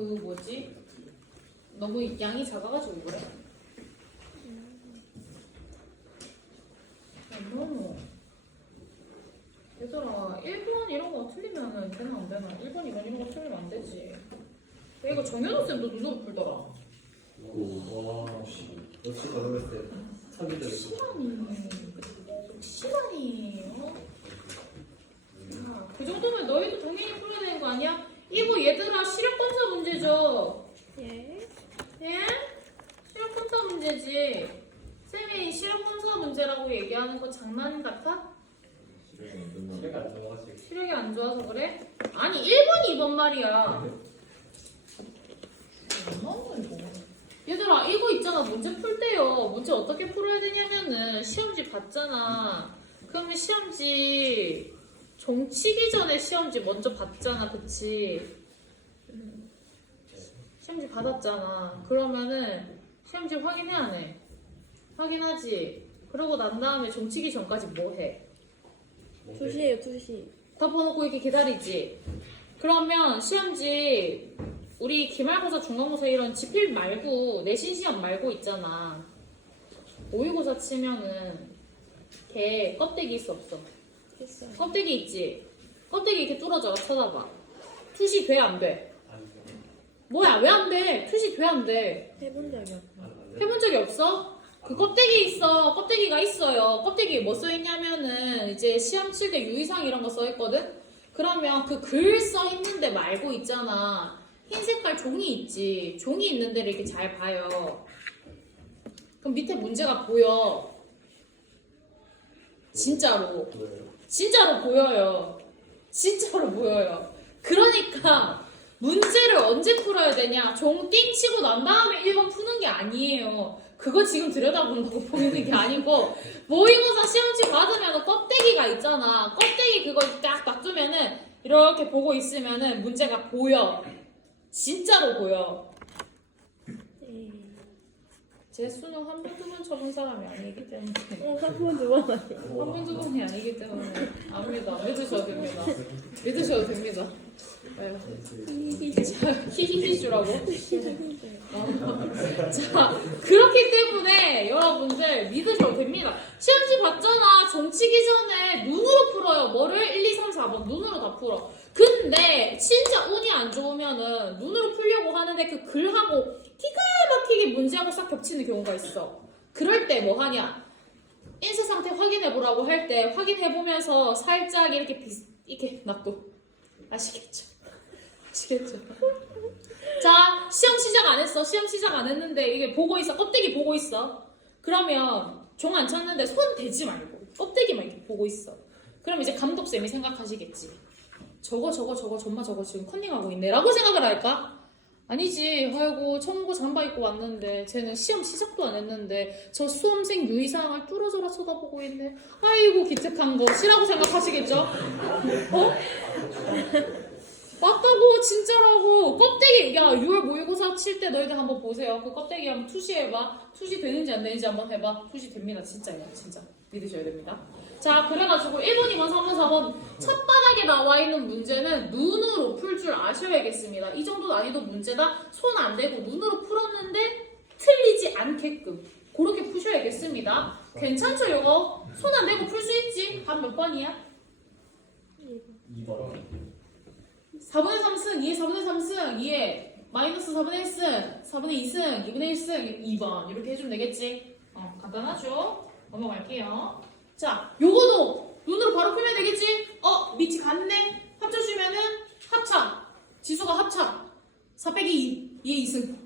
뭐지? 너무 양이 작아가지고 그래. 너무 얘들아 1번 이런 거 틀리면은 되나 안 되나? 1번, 2번 이런 거 틀리면 안 되지. 이거 정현우 쌤도 눈으로 풀더라. 와, 역시 가능했을 때 사기들. 시간이 그 정도면 너희도 당연히 풀어야 되는 거 아니야? 이거 얘들아 시력검사 문제죠? 예. 예? 시력검사 문제지. 쌤이 시력검사 문제라고 얘기하는 거 장난 같아? 시력이 안 좋아가지고. 시력이 안 좋아서 그래? 아니 1번, 2번 말이야. 얘들아 이거 있잖아. 문제 풀 때요. 문제 어떻게 풀어야 되냐면은 시험지 봤잖아. 그러면 시험지 종치기 전에 시험지 먼저 봤잖아. 그치? 시험지 받았잖아. 그러면은 시험지 확인해 안 해? 확인하지. 그러고 난 다음에 종치기 전까지 뭐 해? 2시에요, 2시. 덮어놓고 이렇게 기다리지. 그러면 시험지 우리 기말고사, 중간고사 이런 지필 말고 내신 시험 말고 있잖아. 모의고사 치면은 걔 껍데기 있어 없어? 있어요. 껍데기 있지? 껍데기 이렇게 뚫어져. 쳐다봐. 투시 돼 안 돼? 뭐야 왜 안 돼? 투시 돼 안 돼? 해본 적이 없어. 해본 적이 없어? 그 껍데기 있어. 껍데기가 있어요. 껍데기에 뭐 써있냐면은 이제 시험 칠 때 유의사항 이런 거 써있거든? 그러면 그 글 써있는 데 말고 있잖아. 흰 색깔 종이 있지. 종이 있는 데를 이렇게 잘 봐요. 그럼 밑에 문제가 보여. 진짜로. 진짜로 보여요. 진짜로 보여요. 그러니까 문제를 언제 풀어야 되냐? 종 띵 치고 난 다음에 1번 푸는 게 아니에요. 그거 지금 들여다본다고 보이는 게 아니고 모의고사 시험지 받으면 껍데기가 있잖아. 껍데기 그거 딱 놔두면은 이렇게 보고 있으면은 문제가 보여. 진짜로 보여. 제 수능 한 번, 두 번 쳐본 사람이 아니기 때문에 한 번, 두 번 아니야. 한 번, 두 번이 아니기 때문에 압니다. 믿으셔도 됩니다. 믿으셔도 됩니다. 히히히주라고? 자, 그렇기 때문에 여러분들 믿으셔도 됩니다. 시험지 봤잖아. 종치기 전에 눈으로 풀어요. 뭐를? 1, 2, 3, 4번 눈으로 다 풀어. 근데 진짜 운이 안 좋으면은 눈으로 풀려고 하는데 그 글하고 기가 막히게 문제하고 싹 겹치는 경우가 있어. 그럴 때 뭐 하냐? 인쇄 상태 확인해보라고 할 때 확인해보면서 살짝 이렇게 놔둬. 아시겠죠? 아시겠죠? 자, 시험 시작 안 했어. 시험 시작 안 했는데 이게 보고 있어. 껍데기 보고 있어. 그러면 종 안 쳤는데 손 대지 말고 껍데기만 이렇게 보고 있어. 그럼 이제 감독쌤이 생각하시겠지. 저거 정말 저거 지금 컨닝하고 있네 라고 생각을 할까? 아니지. 아이고 청고 잠바 입고 왔는데 쟤는 시험 시작도 안 했는데 저 수험생 유의사항을 뚫어져라 쳐다보고 있네. 아이고 기특한 것이라고 생각하시겠죠? 어? 맞다고 진짜라고. 껍데기 야 6월 모의고사 칠 때 너희들 한번 보세요. 그 껍데기 한번 투시해봐. 투시 되는지 안 되는지 한번 해봐. 투시 됩니다. 진짜예요. 진짜 믿으셔야 됩니다. 자 그래가지고 1번, 2번, 3번, 4번 첫 바닥에 나와 있는 문제는 눈으로 풀 줄 아셔야겠습니다. 이 정도 난이도 문제다. 손 안 대고 눈으로 풀었는데 틀리지 않게끔 그렇게 푸셔야겠습니다. 괜찮죠 이거? 손 안 대고 풀 수 있지? 답 몇 번이야? 2번. 4분의 3승, 2에 4분의 3승, 2에 마이너스 4분의 1승, 4분의 2승, 2분의 1승, 2번 이렇게 해주면 되겠지? 간단하죠? 넘어갈게요. 자, 요거도 눈으로 바로 풀면 되겠지? 밑이 같네? 합쳐주면은 합차. 지수가 합차. 4 빼기 2, 2의 2승.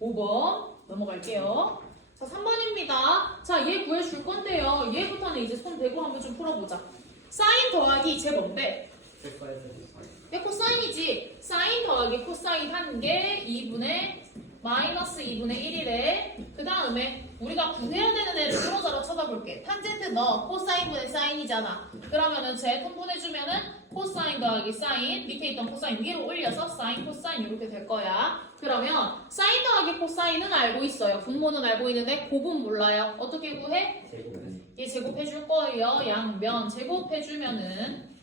5번 넘어갈게요. 자, 3번입니다. 자, 얘 구해줄 건데요. 얘부터는 이제 손 대고 한번 좀 풀어보자. 사인 더하기 제 뭔데? 얘 코사인이지. 사인 더하기 코사인 한 개 2분의 마이너스 2분의 1이래. 그 다음에 우리가 구해야 되는 애를 뚫어져라 쳐다볼게. 탄젠트 너 코사인분의 사인이잖아. 그러면은 제 통분해주면은 코사인 더하기 사인 밑에 있던 코사인 위로 올려서 사인 코사인 이렇게 될 거야. 그러면 사인 더하기 코사인은 알고 있어요. 분모는 알고 있는데 곱은 몰라요. 어떻게 구해? 얘 제곱해줄 거예요. 양면 제곱해주면은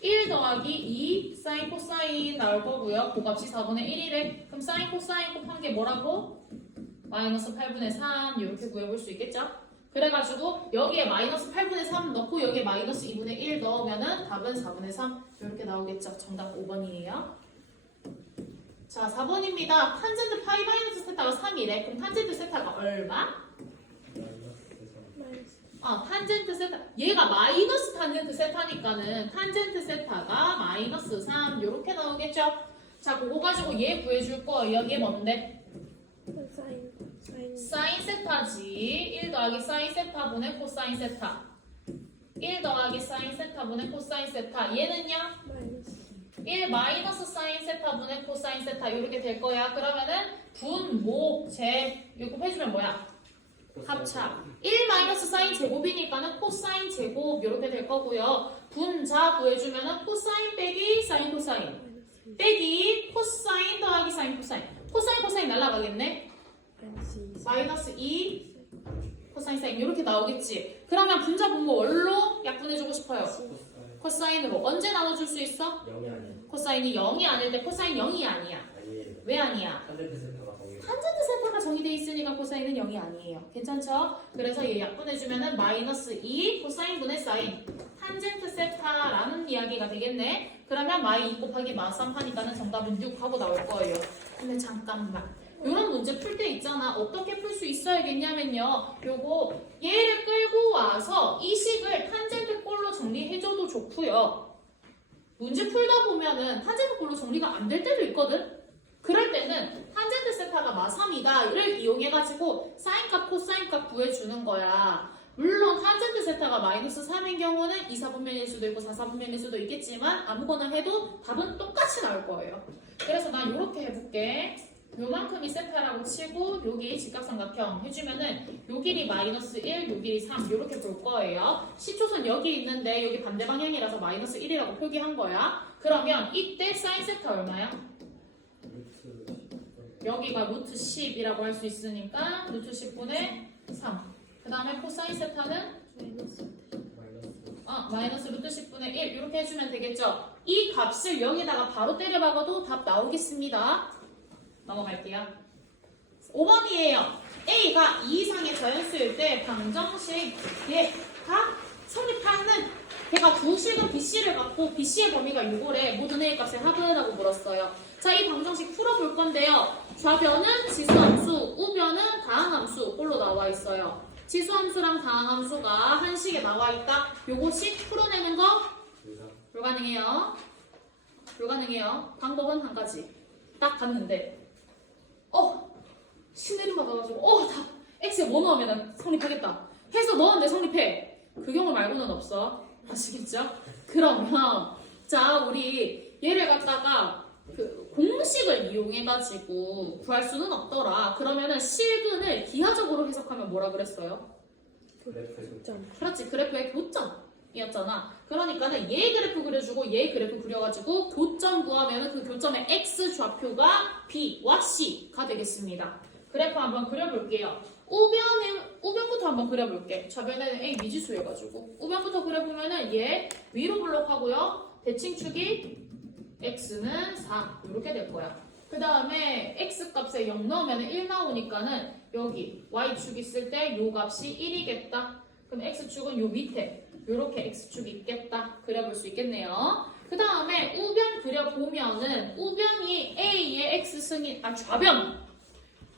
1 더하기 2 사인 코사인 나올 거고요. 그 값이 4분의 1이래. 그럼 사인 코사인 곱한 게 뭐라고? 마이너스 8분의 3 이렇게 구해볼 수 있겠죠? 그래가지고 여기에 마이너스 8분의 3 넣고 여기에 마이너스 2분의 1 넣으면은 답은 4분의 3 이렇게 나오겠죠? 정답 5번이에요. 자 4번입니다. 탄젠트 파이 마이너스 세타가 3이래. 그럼 탄젠트 세타가 얼마? 마이너스. 탄젠트 세타 얘가 마이너스 탄젠트 세타니까는 탄젠트 세타가 마이너스 3 이렇게 나오겠죠? 자 그거 가지고 얘 구해줄 거예요. 얘 뭔데? 사인. 사인 세타지. 1 더하기 사인 세타분의 코사인 세타. 1 더하기 사인 세타분의 코사인 세타. 얘는요? 마이너스. 1 마이너스 사인 세타분의 코사인 세타 이렇게 될 거야. 그러면은 분, 모, 제 이거 해주면 뭐야? 합차. 1 마이너스 사인 제곱이니까는 코사인 제곱 이렇게 될 거고요. 분자 구해주면은 코사인 빼기 사인 코사인 마이너스. 빼기 코사인 더하기 사인 코사인. 코사인 코사인 날라가겠네. 마이너스. 마이너스 2 코사인 사인 이렇게 나오겠지. 그러면 분자 분모 뭘로 약분해주고 싶어요? 코사인으로. 언제 나눠줄 수 있어? 0이 아니야. 코사인이 0이 아닐 때 코사인 0이 아니야. 아니에요. 왜 아니야? 탄젠트 세타가 거기. 탄젠트 세타가 정의돼 있으니까 코사인은 0이 아니에요. 괜찮죠? 그래서 얘 약분해주면은 마이너스 2 코사인 분의 사인 탄젠트 세타라는 이야기가 되겠네. 그러면 마이 2 곱하기 마 3 하니까는 정답은 6 하고 나올 거예요. 근데 잠깐만. 이런 문제 풀 때 있잖아. 어떻게 풀 수 있어야겠냐면요. 요거 얘를 끌고 와서 이 식을 탄젠트 꼴로 정리해줘도 좋고요. 문제 풀다 보면은 탄젠트 꼴로 정리가 안 될 때도 있거든. 그럴 때는 탄젠트 세타가 마3이다를 이용해가지고 사인값, 코사인값 구해주는 거야. 물론 탄젠트 세타가 마이너스 3인 경우는 2, 4분면일 수도 있고 4, 4분면일 수도 있겠지만 아무거나 해도 답은 똑같이 나올 거예요. 그래서 난 이렇게 해볼게. 요만큼이 세타라고 치고 여기 직각삼각형 해주면은 요 길이 마이너스 1, 요 길이 3 이렇게 볼 거예요. 시초선 여기 있는데 여기 반대 방향이라서 마이너스 1이라고 표기한 거야. 그러면 이때 사인 세타 얼마야? 여기가 루트 10이라고 할 수 있으니까 루트 10분의 3. 그 다음에 코사인 세타는 마이너스. 마이너스 루트 10분의 1 이렇게 해주면 되겠죠. 이 값을 여기다가 바로 때려박아도 답 나오겠습니다. 넘어갈게요. 5번이에요. A가 2 이상의 자연수일 때 방정식 얘가 성립하는 걔가 구식은 BC를 갖고 BC의 범위가 6월에 모든 A 값의 합은이라고 물었어요. 자, 이 방정식 풀어볼 건데요. 좌변은 지수함수, 우변은 다항함수 꼴로 나와 있어요. 지수함수랑 다항함수가 한 식에 나와 있다. 요거씩 풀어내는 거 불가능해요. 불가능해요. 방법은 한 가지. 딱 봤는데 신내림 받아가지고 답 X에 뭐 넣으면 성립하겠다 해서 넣었는데 성립해. 그 경우 말고는 없어. 아시겠죠? 그러면 자 우리 얘를 갖다가 그 공식을 이용해가지고 구할 수는 없더라. 그러면은 실근을 기하적으로 해석하면 뭐라 그랬어요? 점. 그렇지. 그래프의 교점이었잖아. 그러니까는 얘 그래프 그려주고 얘 그래프 그려가지고 교점 구하면은 그 교점의 X 좌표가 B와 C가 되겠습니다. 그래프 한번 그려볼게요. 우변부터 한번 그려볼게. 좌변에는 A 미지수여가지고 우변부터 그려보면은 얘 위로 블록하고요. 대칭축이 X는 4 이렇게 될 거야. 그 다음에 X 값에 0 넣으면 1 나오니까는 여기 Y축 있을 때 요 값이 1이겠다. 그럼 X축은 요 밑에 요렇게 X축이 있겠다. 그려볼 수 있겠네요. 그 다음에 우변 그려보면은 우변이 A의 X승인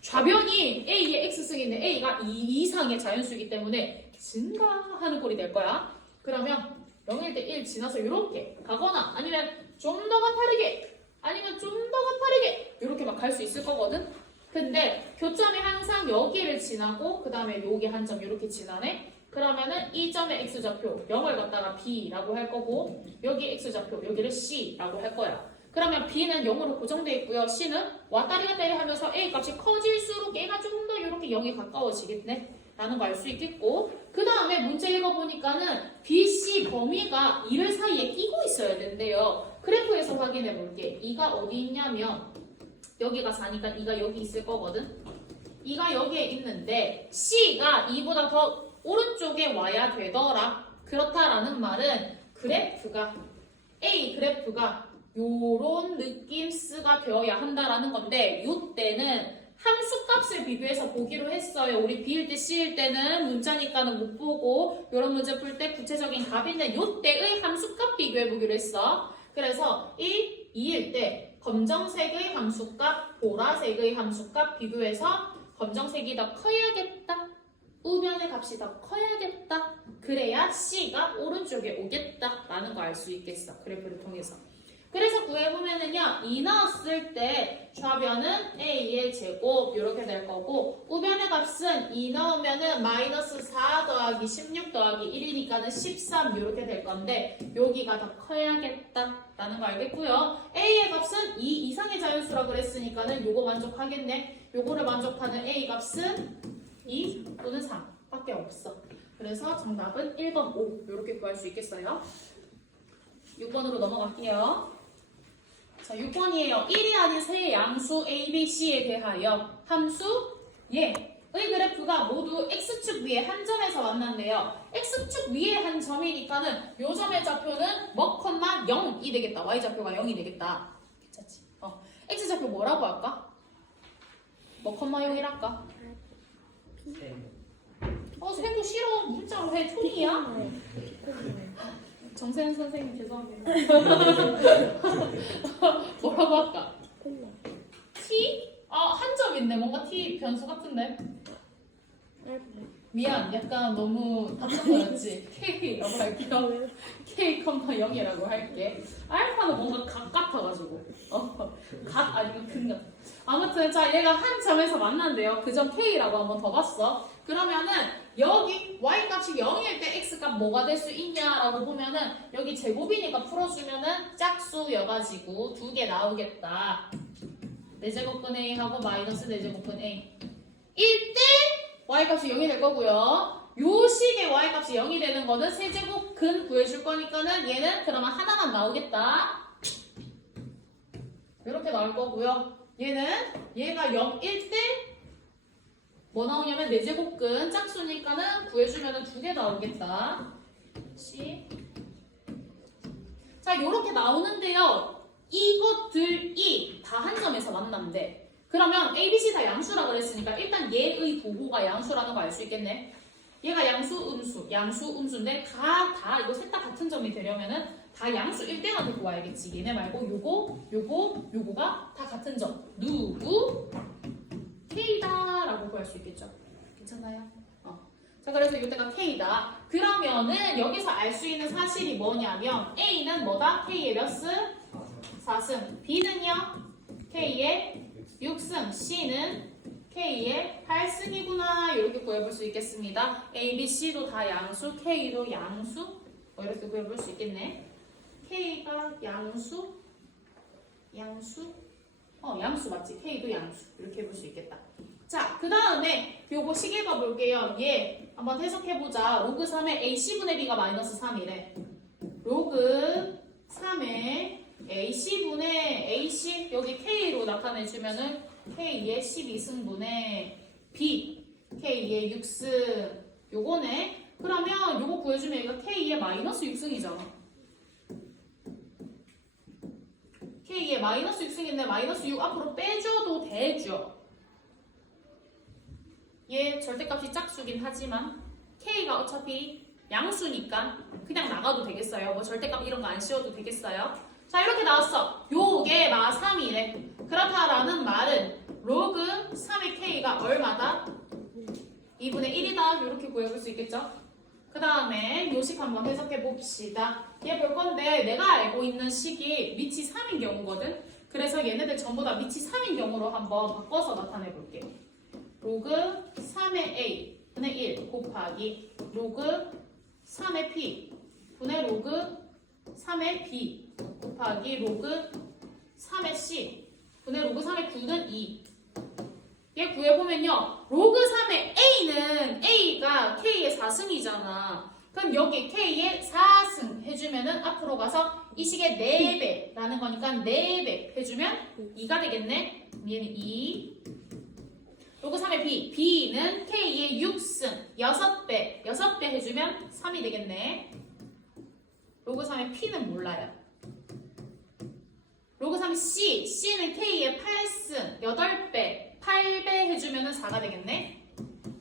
좌변이 A의 X승인데 A가 2 이상의 자연수이기 때문에 증가하는 꼴이 될 거야. 그러면 0일 때 1 지나서 이렇게 가거나 아니면 좀 더 가파르게 아니면 좀 더 가파르게 이렇게 막 갈 수 있을 거거든. 근데 교점이 항상 여기를 지나고 그 다음에 여기 한 점 이렇게 지나네. 그러면은 이 점의 X좌표 0을 갖다가 B라고 할 거고 여기 X좌표 여기를 C라고 할 거야. 그러면 B는 0으로 고정되어 있고요. C는 왔다리 갔다리 하면서 A 값이 커질수록 얘가 조금 더 이렇게 0에 가까워지겠네 라는 거 알 수 있겠고 그 다음에 문제 읽어보니까는 B, C 범위가 2를 사이에 끼고 있어야 된대요. 그래프에서 확인해 볼게. 2가 어디 있냐면 여기가 4니까 2가 여기 있을 거거든. 2가 여기에 있는데 C가 2보다 더 오른쪽에 와야 되더라. 그렇다라는 말은 그래프가 A 그래프가 요런 느낌스가 되어야 한다라는 건데 요때는 함수값을 비교해서 보기로 했어요. 우리 B일 때 C일 때는 문자니까는 못 보고 요런 문제 풀 때 구체적인 값인데 요때의 함수값 비교해 보기로 했어. 그래서 1, 2일 때 검정색의 함수값, 보라색의 함수값 비교해서 검정색이 더 커야겠다. 우변의 값이 더 커야겠다. 그래야 C가 오른쪽에 오겠다. 라는 거 알 수 있겠어. 그래프를 통해서. 그래서 구해보면은요, 2 넣었을 때 좌변은 A의 제곱 이렇게 될 거고 우변의 값은 2 넣으면은 마이너스 4 더하기 16 더하기 1이니까는 13 이렇게 될 건데 여기가 더 커야겠다 라는 거 알겠고요. A의 값은 2 이상의 자연수라고 그랬으니까는 요거 만족하겠네. 요거를 만족하는 A 값은 2 또는 3 밖에 없어. 그래서 정답은 1번 5 이렇게 구할 수 있겠어요. 6번으로 넘어갈게요. 자, 6번이에요. 1이 아닌 세 양수 A, B, C에 대하여 함수 예의 그래프가 모두 X축 위에 한 점에서 만난대요. X축 위에 한 점이니까는 요 점의 좌표는 뭐, 0이 되겠다. Y좌표가 0이 되겠다. 괜찮지? X좌표 뭐라고 할까? 뭐, 0일 할까? 쌤도 싫어. 문자로 해. 촌이야? 정세현 선생님 죄송합니다. 뭐라고 할까? T? 한 점 있네. 뭔가 T 변수 같은데. 미안. 약간 너무 답답하였지. K라고 할게요. K, 0이라고 할게. 알파는 뭔가 각 같아가지고. 각 아니면 근 같아. 아무튼 자 얘가 한 점에서 만난대요. 그 점 K라고 한번 더 봤어. 그러면은 여기 Y값이 0일 때 X값 뭐가 될 수 있냐라고 보면은 여기 제곱이니까 풀어주면은 짝수여가지고 두 개 나오겠다. 4제곱분 A 하고 마이너스 4제곱분 A. 1때 Y값이 0이 될 거고요. 요 식의 Y값이 0이 되는 거는 세제곱 근 구해줄 거니까는 얘는 그러면 하나만 나오겠다. 이렇게 나올 거고요. 얘는 얘가 0일 때 뭐 나오냐면 4제곱근 짝수니까는 구해주면은 2개 나오겠다. C. 자, 요렇게 나오는데요. 이것들이 다 한 점에서 만난대. 그러면 A, B, C 다 양수라 그랬으니까 일단 얘의 부호가 양수라는 거 알 수 있겠네. 얘가 양수, 음수인데 다 이거 셋 다 같은 점이 되려면은 다 양수일 때만 두고 와야겠지. 얘네 말고 요거가 다 같은 점. 누구? K다 라고 구할 수 있겠죠. 괜찮나요? 자, 그래서 이때가 K다. 그러면은 여기서 알 수 있는 사실이 뭐냐면 A는 뭐다? K의 몇 승? 4승. B는요? K의 6승. C는 K의 8승이구나. 이렇게 구해볼 수 있겠습니다. A, B, C도 다 양수, K도 양수. 이렇게 구해볼 수 있겠네. K가 양수? 양수 맞지? K도 양수. 이렇게 해볼 수 있겠다. 자, 그 다음에 요거 식 읽어볼게요. 얘 한번 해석해보자. 로그 3의 AC분의 B가 마이너스 3이래. 로그 3의 AC분의 AC 여기 K로 나타내주면은 K의 12승분의 B K의 6승 요거네. 그러면 요거 구해주면 이거 K의 마이너스 6승이잖아. K의 마이너스 6승인데 마이너스 6 앞으로 빼줘도 되죠. 얘 절대값이 짝수긴 하지만 K가 어차피 양수니까 그냥 나가도 되겠어요. 뭐 절대값 이런 거 안 씌워도 되겠어요. 자, 이렇게 나왔어. 요게 마 3이래. 그렇다라는 말은 로그 3의 K가 얼마다? 2분의 1이다. 이렇게 구해볼 수 있겠죠? 그 다음에 요 식 한번 해석해 봅시다. 얘 볼 건데 내가 알고 있는 식이 밑이 3인 경우거든. 그래서 얘네들 전부 다 밑이 3인 경우로 한번 바꿔서 나타내 볼게. 로그 3의 A 분의 1 곱하기 로그 3의 P 분의 로그 3의 B 곱하기 로그 3의 C 분의 로그 3의 9는 2. 얘 구해보면요. 로그 3의 A는 A가 K의 4승이잖아. 그럼 여기 K의 4승 해주면은 앞으로 가서 이 식의 4배라는 거니까 4배 해주면 2가 되겠네. 얘는 2. 로그 3의 B. B는 K의 6승 6배 해주면 3이 되겠네. 로그 3의 P는 몰라요. 그럼 C는 K의 8승 8배 8배 해주면은 4가 되겠네.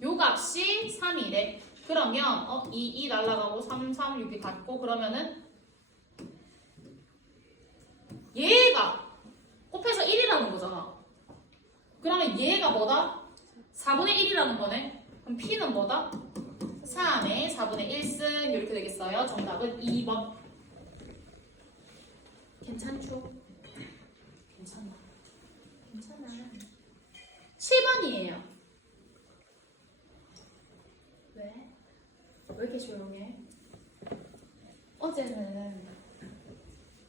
요 값이 3이래. 그러면 2 날라가고 3 6이 같고 그러면은 얘가 곱해서 1이라는 거잖아. 그러면 얘가 뭐다? 4분의 1이라는 거네. 그럼 P는 뭐다? 3의 4분의 1승 이렇게 되겠어요. 정답은 2번. 괜찮죠? 괜찮아. 7번이에요. 왜? 왜 이렇게 조용해? 어제는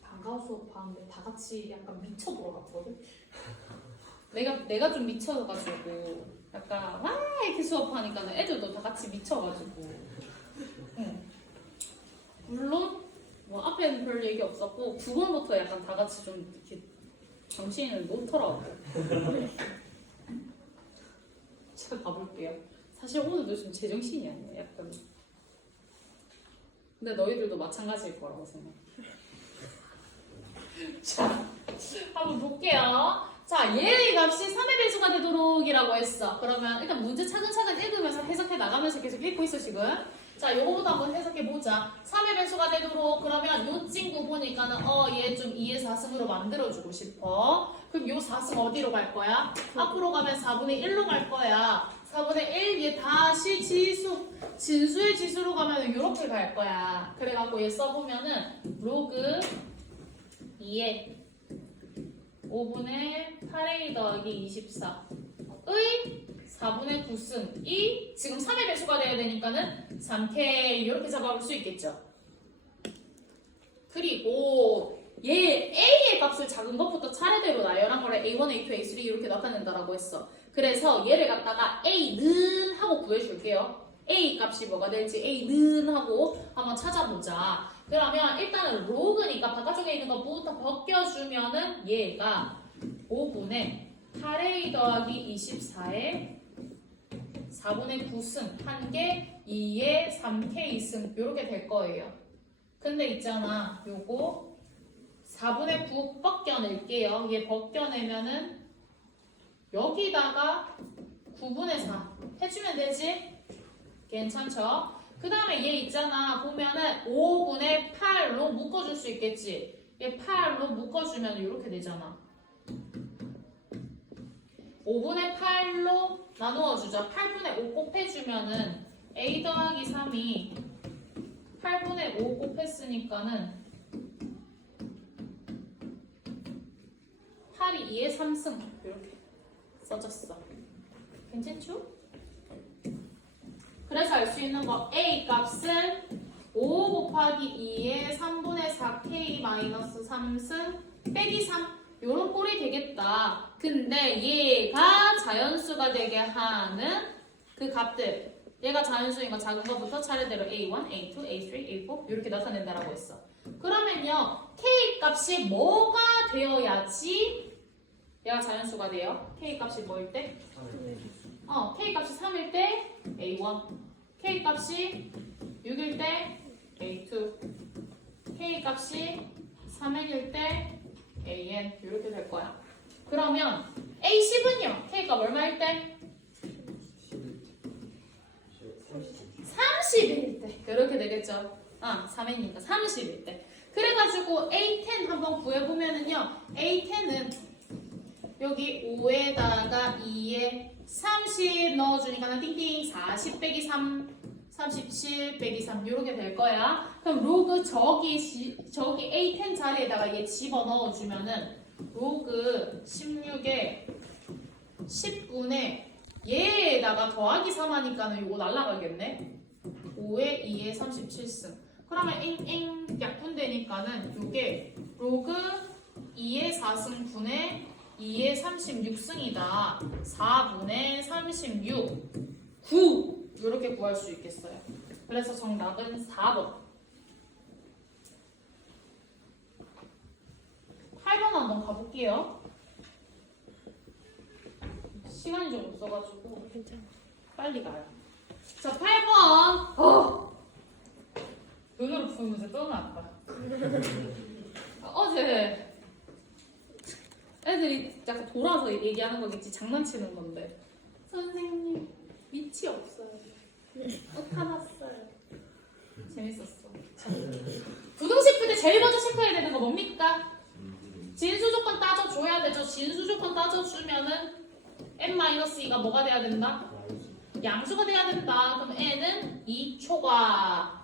방과후 수업하는데 다 같이 약간 미쳐 돌아갔거든? 내가 좀 미쳐가지고 약간 와 이렇게 수업하니까 애들도 다 같이 미쳐가지고 응. 물론 뭐 앞에는 별 얘기 없었고 9번부터 약간 다 같이 좀 이렇게 정신을 놓더라고. 제가 가볼게요. 사실 오늘도 좀 제정신이 아니에요. 약간. 근데 너희들도 마찬가지일 거라고 생각해. 자, 한번 볼게요. 자, 얘의 값이 3의 배수가 되도록이라고 했어. 그러면 일단 문제 차근차근 읽으면서 해석해 나가면서 계속 읽고 있어 지금. 자, 요거부터 한번 해석해 보자. 3의 배수가 되도록 그러면 요 친구 보니까는 얘 좀 2의 4승으로 만들어주고 싶어. 그럼 요 4승 어디로 갈 거야? 앞으로 가면 4분의 1로 갈 거야. 4분의 1 얘 다시 진수의 지수로 가면 요렇게 갈 거야. 그래갖고 얘 써보면은 로그 2의 5분의 8a 더하기 24의 4분의 9승이 지금 3의 배수가 돼야 되니까는 3k 이렇게 잡아볼 수 있겠죠. 그리고 얘 a의 값을 작은 것부터 차례대로 나열한 거를 a1, a2, a3 이렇게 나타낸다라고 했어. 그래서 얘를 갖다가 a는 하고 구해줄게요. a 값이 뭐가 될지 a는 하고 한번 찾아보자. 그러면 일단은 로그니까 바깥쪽에 있는 것부터 벗겨주면은 얘가 5분의 8a 더하기 24에 4분의 9승 1개 2의 3k승 이렇게 될 거예요. 근데 있잖아 요거 4분의 9 벗겨낼게요. 얘 벗겨내면은 여기다가 9분의 4 해주면 되지? 괜찮죠? 그 다음에 얘 있잖아 보면은 5분의 8로 묶어줄 수 있겠지? 얘 8로 묶어주면 이렇게 되잖아. 5분의 8로 나누어주자. 8분의 5 곱해주면은 a 더하기 3이 8분의 5 곱했으니까는 8이 2의 3승 이렇게 써졌어. 괜찮죠? 그래서 알 수 있는 거 a 값은 5 곱하기 2의 3분의 4k 마이너스 3승 빼기 3 요런 꼴이 되겠다. 근데 얘가 자연수가 되게 하는 그 값들 얘가 자연수인 거 작은 거부터 차례대로 a1, a2, a3, a4 이렇게 나타낸다라고 했어. 그러면요 k 값이 뭐가 되어야지 얘가 자연수가 돼요? k 값이 뭐일 때? k 값이 3일 때 a1 k 값이 6일 때 a2 k 값이 3n일 때 an 이렇게 될 거야. 그러면 a10은요 k 값 얼마일 때? 30일 때 그렇게 되겠죠. 3n이니까 30일 때. 그래가지고 a10 한번 구해보면은요 a10은 여기 5에다가 2에 30 넣어주니까는 띵띵 40 빼기 3 37 빼기 3 이렇게 될 거야. 그럼 로그 저기 a10 자리에다가 얘 집어 넣어주면은 로그 16에 10분의 얘에다가 더하기 3 하니까는 이거 날라가겠네. 5에 2에 37승. 그러면 잉잉 약분되니까는 요게 로그 2의 4승 분의 2의 36승이다. 4분의 36 9 이렇게 구할 수 있겠어요. 그래서 정답은 4번. 8번 한번 가볼게요. 시간이 좀 없어가지고 괜찮아. 빨리 가요. 자, 8번. 눈으로 푸는 문제 또 나왔다. 어제 학생들이 약간 돌아서 얘기하는 거겠지. 장난치는 건데. 선생님 밑이 없어요. 화났어요. 재밌었어. 부등식 풀 때 제일 먼저 체크해야 되는 거 뭡니까? 진수 조건 따져줘야 되죠. 진수 조건 따져주면은 n-2가 뭐가 돼야 된다? 양수가 돼야 된다. 그럼 n은 2초과.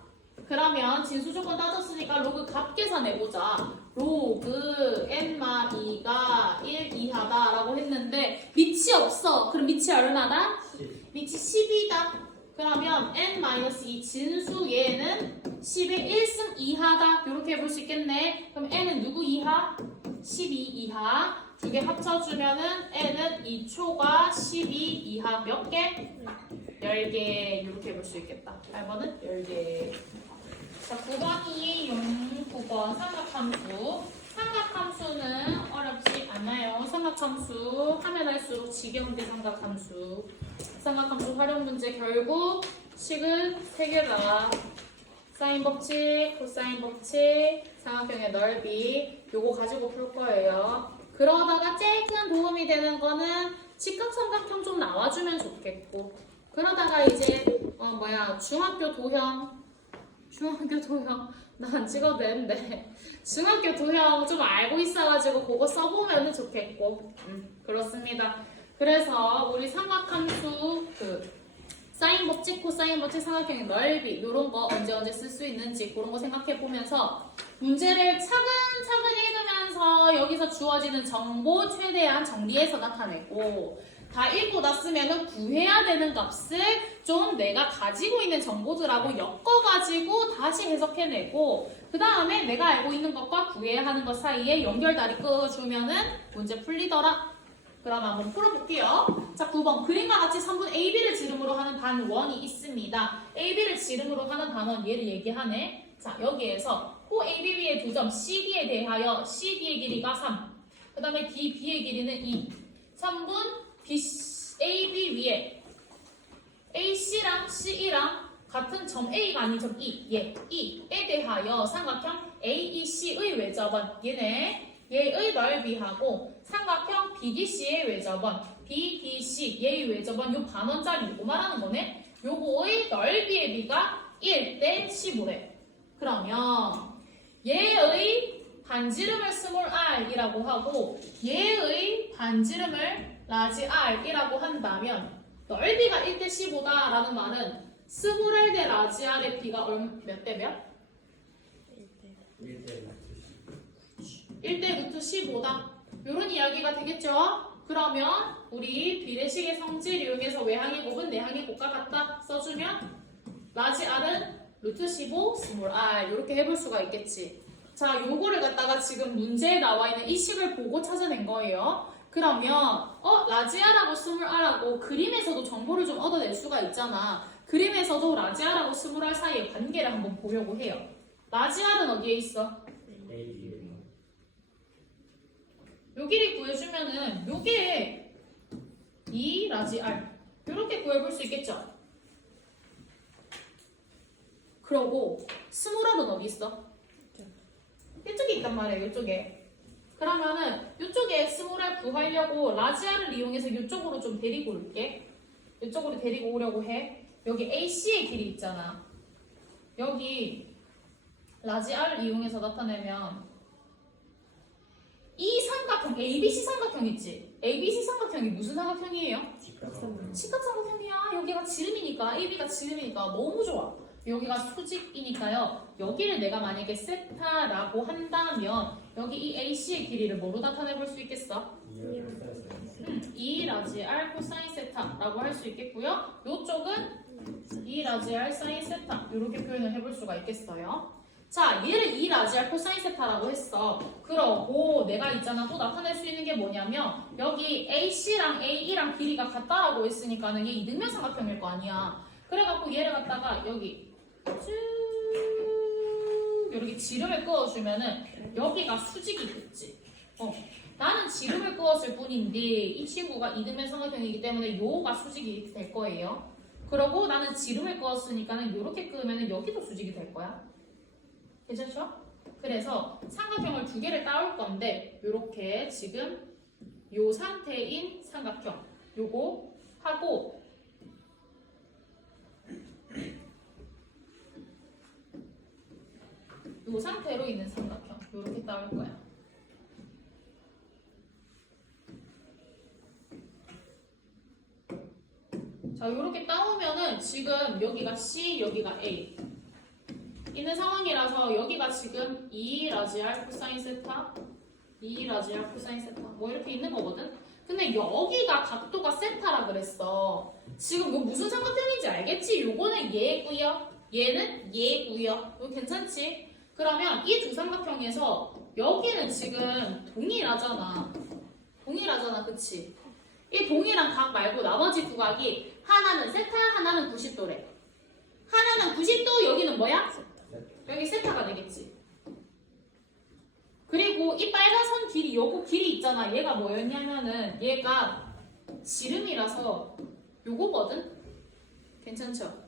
그러면 진수 조건 따졌으니까 로그 값 계산해보자. 로그 n-2가 1 이하다라고 했는데 밑이 없어. 그럼 밑이 얼마다? 밑이 10이다. 그러면 n-2 진수 얘는 10의 1승 이하다. 이렇게 해볼 수 있겠네. 그럼 n은 누구 이하? 12 이하. 두 개 합쳐주면은 n은 2초과 12 이하 몇 개? 10개. 이렇게 해볼 수 있겠다. 8번은 10개. 자, 9번이에요. 9번 삼각함수. 삼각함수는 어렵지 않아요. 삼각함수 하면 할수록 지겨운데 삼각함수. 삼각함수 활용 문제 결국 식은 3개다. 사인 법칙, 코사인 법칙, 삼각형의 넓이 요거 가지고 풀 거예요. 그러다가 조금 도움이 되는 거는 직각삼각형 좀 나와주면 좋겠고 그러다가 이제 중학교 도형 나 안 찍어도 되는데 중학교 도형 좀 알고 있어가지고 그거 써보면 좋겠고 그렇습니다. 그래서 우리 삼각함수 사인 법칙, 코사인 법칙, 삼각형의 넓이 이런 거 언제 쓸 수 있는지 그런 거 생각해 보면서 문제를 차근차근 읽으면서 여기서 주어지는 정보 최대한 정리해서 나타내고 다 읽고 났으면 구해야 되는 값을 좀 내가 가지고 있는 정보들하고 엮어가지고 다시 해석해내고 그 다음에 내가 알고 있는 것과 구해야 하는 것 사이에 연결다리 끊어주면은 문제 풀리더라. 그럼 한번 풀어볼게요. 자, 9번 그림과 같이 3분 AB를 지름으로 하는 단원이 있습니다. AB를 지름으로 하는 단원 얘를 얘기하네. 자, 여기에서 호 AB의 두 점 CD에 대하여 CD의 길이가 3, 그 다음에 DB의 길이는 2, 3분 AB 위에 AC랑 CE랑 같은 점 A가 아닌 점 E, E에 대하여 삼각형 AEC의 외접원 얘의 넓이하고 삼각형 BDC의 외접원 BDC 얘의 외접원 요 반원짜리 요거 말하는 거네. 요거의 넓이의 비가 1대 15래. 그러면 얘의 반지름을 스몰 r이라고 하고 얘의 반지름을 라지 r이라고 한다면 넓이가 1대 15다라는 말은 스몰 r 대 라지 r의 비가 몇 대 몇? 1대 루트 15다. 이런 이야기가 되겠죠? 그러면 우리 비례식의 성질 이용해서 외항의 곱은 내항의 곱과 같다 써주면 라지 r은 루트 15 스몰 r 이렇게 해볼 수가 있겠지. 자, 요거를 갖다가 지금 문제에 나와 있는 이 식을 보고 찾아낸 거예요. 그러면 라지 r하고 스몰 r하고 그림에서도 정보를 좀 얻어낼 수가 있잖아. 그림에서도 라지 r하고 스몰 r 사이의 관계를 한번 보려고 해요. 라지 r은 어디에 있어? 요 길이 구해주면은 요게 2 라지 r 이렇게 구해볼 수 있겠죠? 그러고 스몰 r은 어디 있어? 이쪽에 있단 말이에요. 이쪽에. 그러면은 이쪽에 스몰 r 구하려고 라지 r을 이용해서 이쪽으로 좀 데리고 올게. 이쪽으로 데리고 오려고 해. 여기 AC의 길이 있잖아. 여기 라지 r을 이용해서 나타내면 이 삼각형, ABC 삼각형 있지? ABC 삼각형이 무슨 삼각형이에요? 직각삼각형이야. 여기가 지름이니까, AB가 지름이니까 너무 좋아. 여기가 수직이니까요. 여기를 내가 만약에 세타라고 한다면 여기 이 AC의 길이를 뭐로 나타내볼 수 있겠어? 2 라지 R 코사인 세타라고 할 수 있겠고요. 이쪽은 2 라지 R 사인 세타 이렇게 표현을 해볼 수가 있겠어요. 자, 얘를 2 라지 R 코사인 세타라고 했어. 그러고 내가 있잖아 또 나타낼 수 있는 게 뭐냐면 여기 AC랑 AE랑 길이가 같다라고 했으니까는 얘 이등변 삼각형일 거 아니야. 그래갖고 얘를 갖다가 여기 쭉 이렇게 지름을 그어주면은 여기가 수직이겠지. 나는 지름을 그었을 뿐인데 이 친구가 이등변 삼각형이기 때문에 요가 수직이 될 거예요. 그러고 나는 지름을 그었으니까는 요렇게 그으면은 여기도 수직이 될 거야. 괜찮죠? 그래서 삼각형을 두 개를 따올 건데 요렇게 지금 요 상태인 삼각형 요거 하고 요 상태로 있는 삼각형 요렇게 따올 거야. 자, 요렇게 따오면은 지금 여기가 C, 여기가 A 있는 상황이라서 여기가 지금 2 라지알 코사인 세타, 2 라지알 코사인 세타 뭐 이렇게 있는 거거든? 근데 여기가 각도가 세타라 그랬어. 지금 이거 무슨 삼각형인지 알겠지? 요거는 얘고요. 얘는 얘고요. 이거 괜찮지? 그러면 이 두 삼각형에서 여기는 지금 동일하잖아. 동일하잖아, 그치? 이 동일한 각 말고 나머지 두 각이 하나는 세타, 하나는 90도래. 하나는 90도, 여기는 뭐야? 여기 세타가 되겠지. 그리고 이 빨간 선 길이, 요거 길이 있잖아. 얘가 뭐였냐면은 얘가 지름이라서 요거거든? 괜찮죠?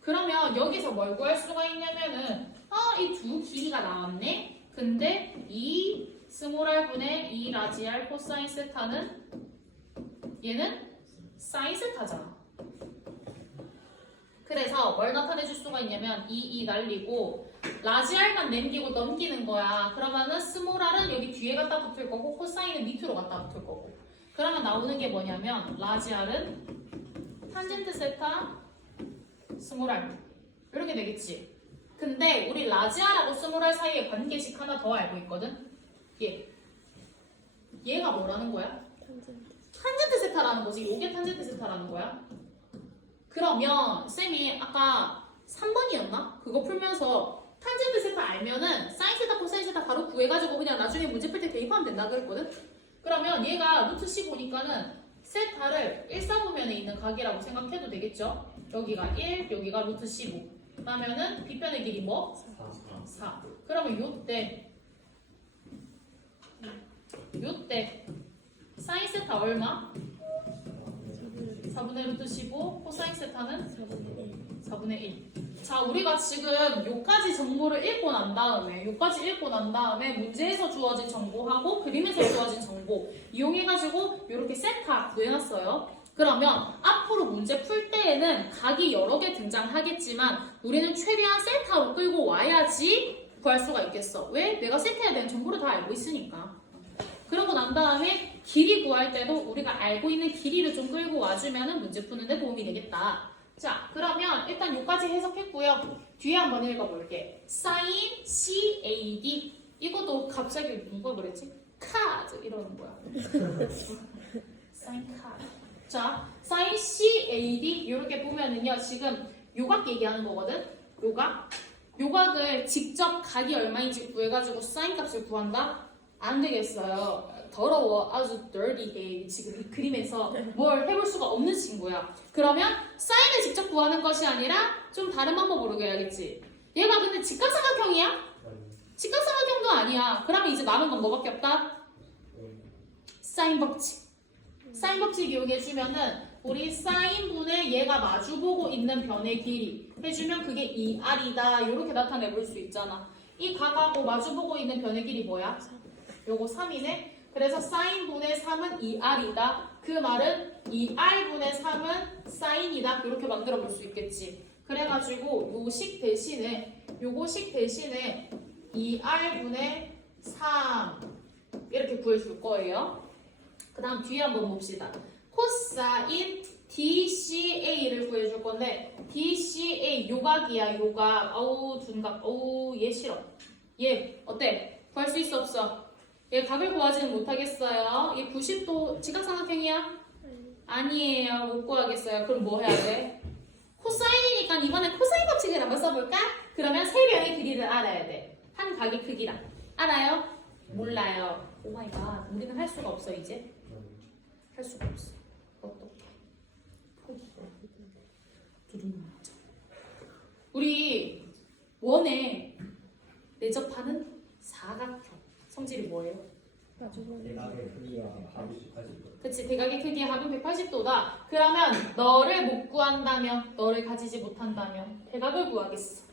그러면 여기서 뭘 구할 수가 있냐면은 이 두 길이가 나왔네? 근데 이 스몰 r분의 이 라지알 코사인 세타는 얘는 사인 세타잖아. 그래서 뭘 나타내 줄 수가 있냐면 이 날리고 라지알만 남기고 넘기는 거야. 그러면은 스몰 r은 여기 뒤에 갖다 붙을 거고 코사인은 밑으로 갖다 붙을 거고. 그러면 나오는 게 뭐냐면 라지알은 탄젠트 세타 스몰 r 이렇게 되겠지. 근데 우리 라지알하고 스몰 r 사이에 관계식 하나 더 알고 있거든. 얘가 뭐라는 거야? 탄젠트 세타라는 거지. 이게 탄젠트 세타라는 거야. 그러면 쌤이 아까 3번이었나? 그거 풀면서 탄젠트 세타 알면은 사인 세타, 코사인 세타 바로 구해가지고 그냥 나중에 문제 풀 때 대입하면 된다 그랬거든? 그러면 얘가 루트 15니까는 세타를 1사분면에 있는 각이라고 생각해도 되겠죠? 여기가 1, 여기가 루트 15. 그러면은 빗변의 길이 뭐? 4. 그러면 요때 사인 세타 얼마? 4분의 루트 15, 코사인 세타는 4분의 1. 자, 우리가 지금 요까지 정보를 읽고 난 다음에 문제에서 주어진 정보하고 그림에서 주어진 정보 이용해가지고 이렇게 세타 구해놨어요. 그러면 앞으로 문제 풀 때에는 각이 여러 개 등장하겠지만 우리는 최대한 세타로 끌고 와야지 구할 수가 있겠어. 왜? 내가 세타에 대한 정보를 다 알고 있으니까. 그러고 난 다음에 길이 구할 때도 우리가 알고 있는 길이를 좀 끌고 와주면 문제 푸는데 도움이 되겠다. 자, 그러면 일단 여기까지 해석했고요. 뒤에 한번 읽어볼게. 사인 CAD 이것도 갑자기 누가 그랬지? 카드 이러는 거야. 사인 카드. 자, 사인 CAD 이렇게 보면은요. 지금 요각 얘기하는 거거든. 요각을 직접 각이 얼마인지 구해가지고 사인 값을 구한다? 안 되겠어요. 더러워. 아주 dirty. 지금 이 그림에서 뭘 해볼 수가 없는 친구야. 그러면 사인을 직접 구하는 것이 아니라 좀 다른 방법으로 해야겠지. 얘가 근데 직각삼각형이야? 직각삼각형도 아니야. 그러면 이제 남은 건 뭐밖에 없다? 사인 법칙. 사인 법칙 이용해주면은 우리 사인분의 얘가 마주보고 있는 변의 길이 해주면 그게 2r이다. 이렇게 나타내볼 수 있잖아. 이 각하고 마주보고 있는 변의 길이 뭐야? 요거 3이네. 그래서 사인분의 3은 2r이다. 그 말은 2r분의 3은 사인이다. 이렇게 만들어 볼 수 있겠지. 그래가지고 요식 대신에 2r분의 3 이렇게 구해줄 거예요. 그 다음 뒤에 한번 봅시다. 코사인 DCA를 구해줄 건데 DCA 요각이야. 요각. 어우 둔각. 어우 얘 싫어. 얘 어때? 구할 수 있어 없어? 얘 각을 구하지는 못하겠어요. 얘 90도 직각삼각형이야? 아니에요. 못 구하겠어요. 그럼 뭐 해야 돼? 코사인이니까 이번에 코사인 법칙을 한번 써볼까? 그러면 세 변의 길이를 알아야 돼. 한 각의 크기랑. 알아요? 몰라요. 오마이갓. 우리는 할 수가 없어 이제. 할 수가 없어. 어떡해. 우리 원에 내접하는 사각형. 성질이 뭐예요? 대각의 크기가 180도. 그치, 대각의 크기의 합은 180도다. 그러면 너를 못 구한다면, 너를 가지지 못한다면 대각을 구하겠어.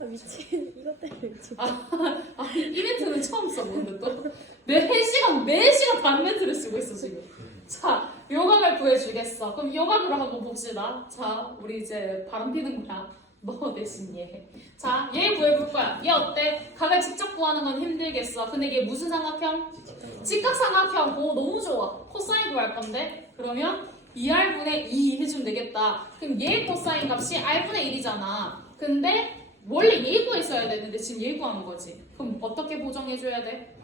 미친. 이것 때문에 미친. 이벤트는 처음 써보는데 또. 매시간 반멘트를 쓰고 있어 지금. 자, 요각을 구해주겠어. 그럼 요각으로 한번 봅시다. 자, 우리 이제 바람 피는 거야. 너 대신 얘. 자, 얘 구해볼 거야. 얘 어때? 각을 직접 구하는 건 힘들겠어. 근데 얘 무슨 삼각형? 직각삼각형. 오, 너무 좋아. 코사인 구할 건데. 그러면 2r분의 2 해주면 되겠다. 그럼 얘 코사인 값이 r분의 1이잖아. 근데 원래 얘 구했어야 되는데 지금 얘 구하는 거지. 그럼 어떻게 보정해줘야 돼?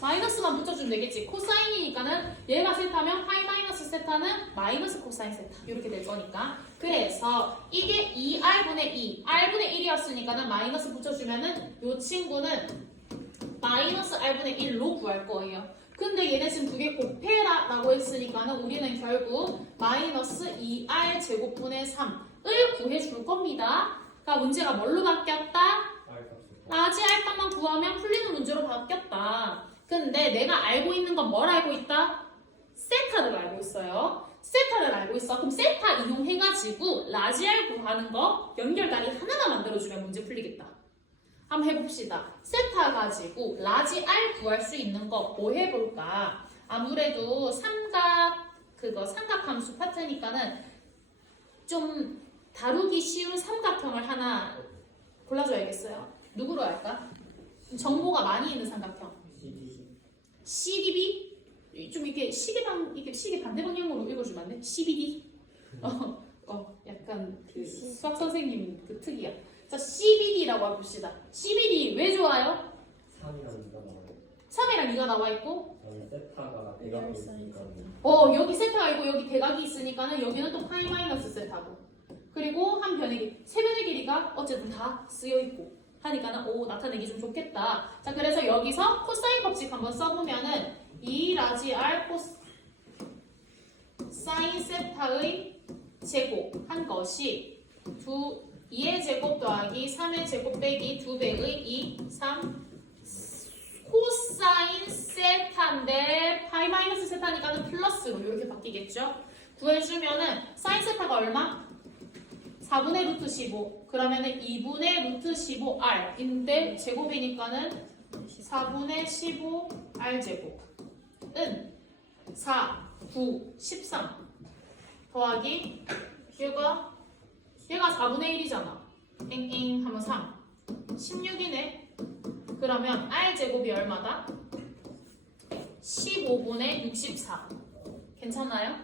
마이너스만 붙여주면 되겠지. 코사인이니까는 얘가 세타면 파이 마이너스 세타는 마이너스 코사인 세타 이렇게 될 거니까. 그래서 이게 2r분의 2, r분의 1이었으니까는 마이너스 붙여주면은 요 친구는 마이너스 r분의 1로 구할 거예요. 근데 얘네 지금 두 개 곱해라라고 했으니까는 우리는 결국 마이너스 2r 제곱분의 3을 구해줄 겁니다. 그러니까 문제가 뭘로 바뀌었다? 라지 알값만 구하면 풀리는 문제로 바뀌었다. 근데 내가 알고 있는 건 뭘 알고 있다? 세타를 알고 있어요. 세타를 알고 있어. 그럼 세타 이용해가지고 라지 알 구하는 거 연결다리 하나만 만들어주면 문제 풀리겠다. 한번 해봅시다. 세타 가지고 라지 알 구할 수 있는 거 뭐 해볼까? 아무래도 삼각함수 파트니까는 좀 다루기 쉬운 삼각형을 하나 골라줘야겠어요. 누구로 할까? 정보가 많이 있는 삼각형. CDB? 좀 이렇게 시계 반대 방향으로 읽어주면 안 돼? CBD? 약간 그 수학 선생님 그 특이야. 자, CBD라고 해봅시다. CBD 왜 좋아요? 3이랑 2가 나와 있고 세타가 대각이 있으니까 여기 세타가 있고 여기 대각이 있으니까는 여기는 또 파이 마이너스 세타고 그리고 한 변의 세 변의 길이가 어쨌든 다 쓰여 있고 하니까는 나타내기 좀 좋겠다. 자, 그래서 여기서 코사인 법칙 한번 써보면은 2 라지 r 코사인 세타의 제곱 한 것이 2의 제곱 더하기 3의 제곱 빼기 2배의 2, 3 코사인 세타인데 파이 마이너스 세타니까는 플러스로 이렇게 바뀌겠죠. 구해주면은 사인 세타가 얼마? 4분의 루트 15 그러면은 2분의 루트 15r인데 제곱이니까는 4분의 15r 제곱은 4, 9, 13 더하기 얘가 4분의 1이잖아. 땡땡 하면 3 16이네. 그러면 r 제곱이 얼마다? 15분의 64 괜찮나요?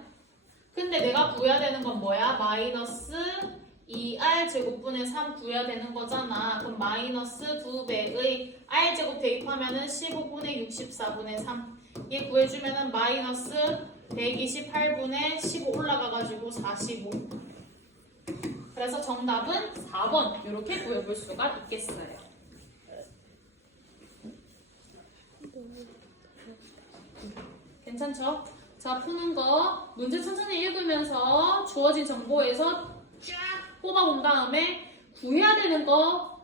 근데 내가 구해야 되는 건 뭐야? 마이너스 2r 제곱분의 3 구해야 되는 거잖아. 그럼 마이너스 2배의 r 제곱 대입하면은 15분의 64분의 3. 얘 구해주면은 마이너스 128분의 15 올라가가지고 45. 그래서 정답은 4번 이렇게 구해볼 수가 있겠어요. 괜찮죠? 자, 푸는 거 문제 천천히 읽으면서 주어진 정보에서 쫙 뽑아본 다음에 구해야 되는 거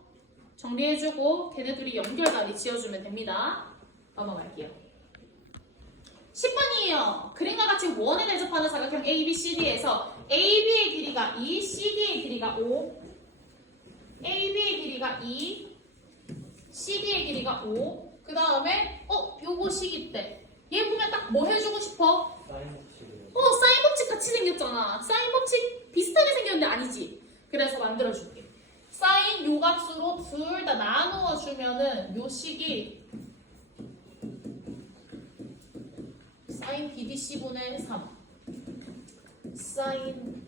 정리해주고 걔네들이 연결다리 지어주면 됩니다. 넘어갈게요. 10번이에요. 그림과 같이 원에 대접하는 사각형 ABCD에서 AB의 길이가 2, CD의 길이가 5, AB의 길이가 2, CD의 길이가 5. 그 다음에 요거 식이 때 얘 보면 딱 뭐 해주고 싶어? 사인 법칙 같이 생겼잖아. 사인 법칙 비슷하게 생겼는데 아니지. 그래서 만들어줄게. 사인 요 값으로 둘 다 나누어 주면은 요 식이 사인 BDC분의 3 사인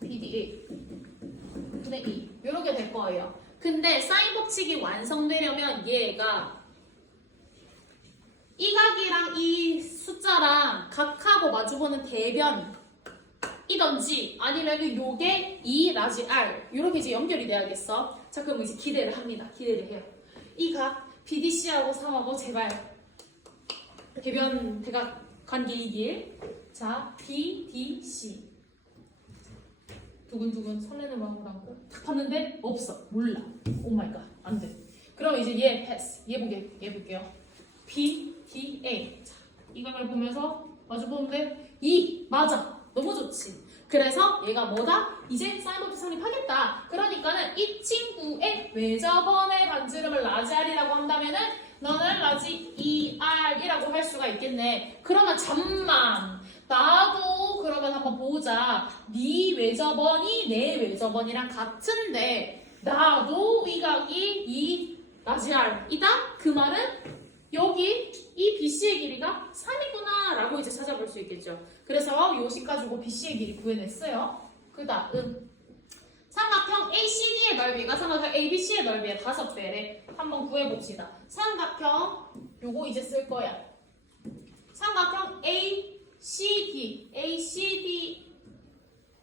BDA 분의 2 요렇게 될 거예요. 근데 사인 법칙이 완성되려면 얘가 이 각이랑 이 숫자랑 각하고 마주보는 대변이던지 아니면 요게 2 라지 r 이렇게 이제 연결이 돼야겠어. 자, 그럼 이제 기대를 합니다. 기대를 해요. 이 각 BDC하고 3하고 제발 대변 대각 관계이길. 자, BDC 두근두근 설레는 마음으로 하고 딱 봤는데 없어. 몰라. 오 마이 갓. 안 돼. 그럼 이제 얘 패스. 얘 볼게요. PDA. 자, 이걸 보면서 마주 보는데 2 맞아. 너무 좋지. 그래서 얘가 뭐다? 이제 사인 법칙 성립하겠다. 그러니까는 이 친구의 외접원의 반지름을 라지 r이라고 한다면은 너는 라지 ER이라고 할 수가 있겠네. 그러면 잠만. 나도 그러면 한번 보자. 네 외접원이 내 외접원이랑 같은데 나도 이 각이 이 라지 R이다? 그 말은 여기 이 BC의 길이가 3이구나 라고 이제 찾아볼 수 있겠죠. 그래서 요식 가지고 BC의 길이 구해냈어요. 그 다음 삼각형 ACD의 넓이가 삼각형 ABC의 넓이의 5배래. 한번 구해봅시다. 삼각형 요거 이제 쓸 거야. 삼각형 ACD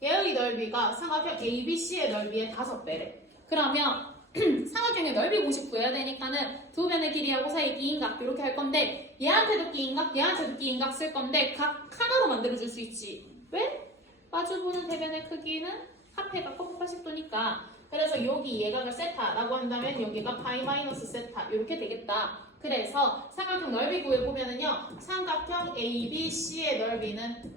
얘의 넓이가 삼각형 ABC의 넓이의 5배래. 그러면 삼각형의 넓이 공식 구해야 되니까는 두 변의 길이하고 사이 기인각 이렇게 할 건데 얘한테도 기인각, 얘한테도 기인각 쓸 건데 각 하나로 만들어줄 수 있지. 왜? 마주보는 대변의 크기는 합해가 커브 80도니까. 그래서 여기 예각을 세타라고 한다면 여기가 파이 마이너스 세타 이렇게 되겠다. 그래서 삼각형 넓이 구해보면은요. 삼각형 ABC의 넓이는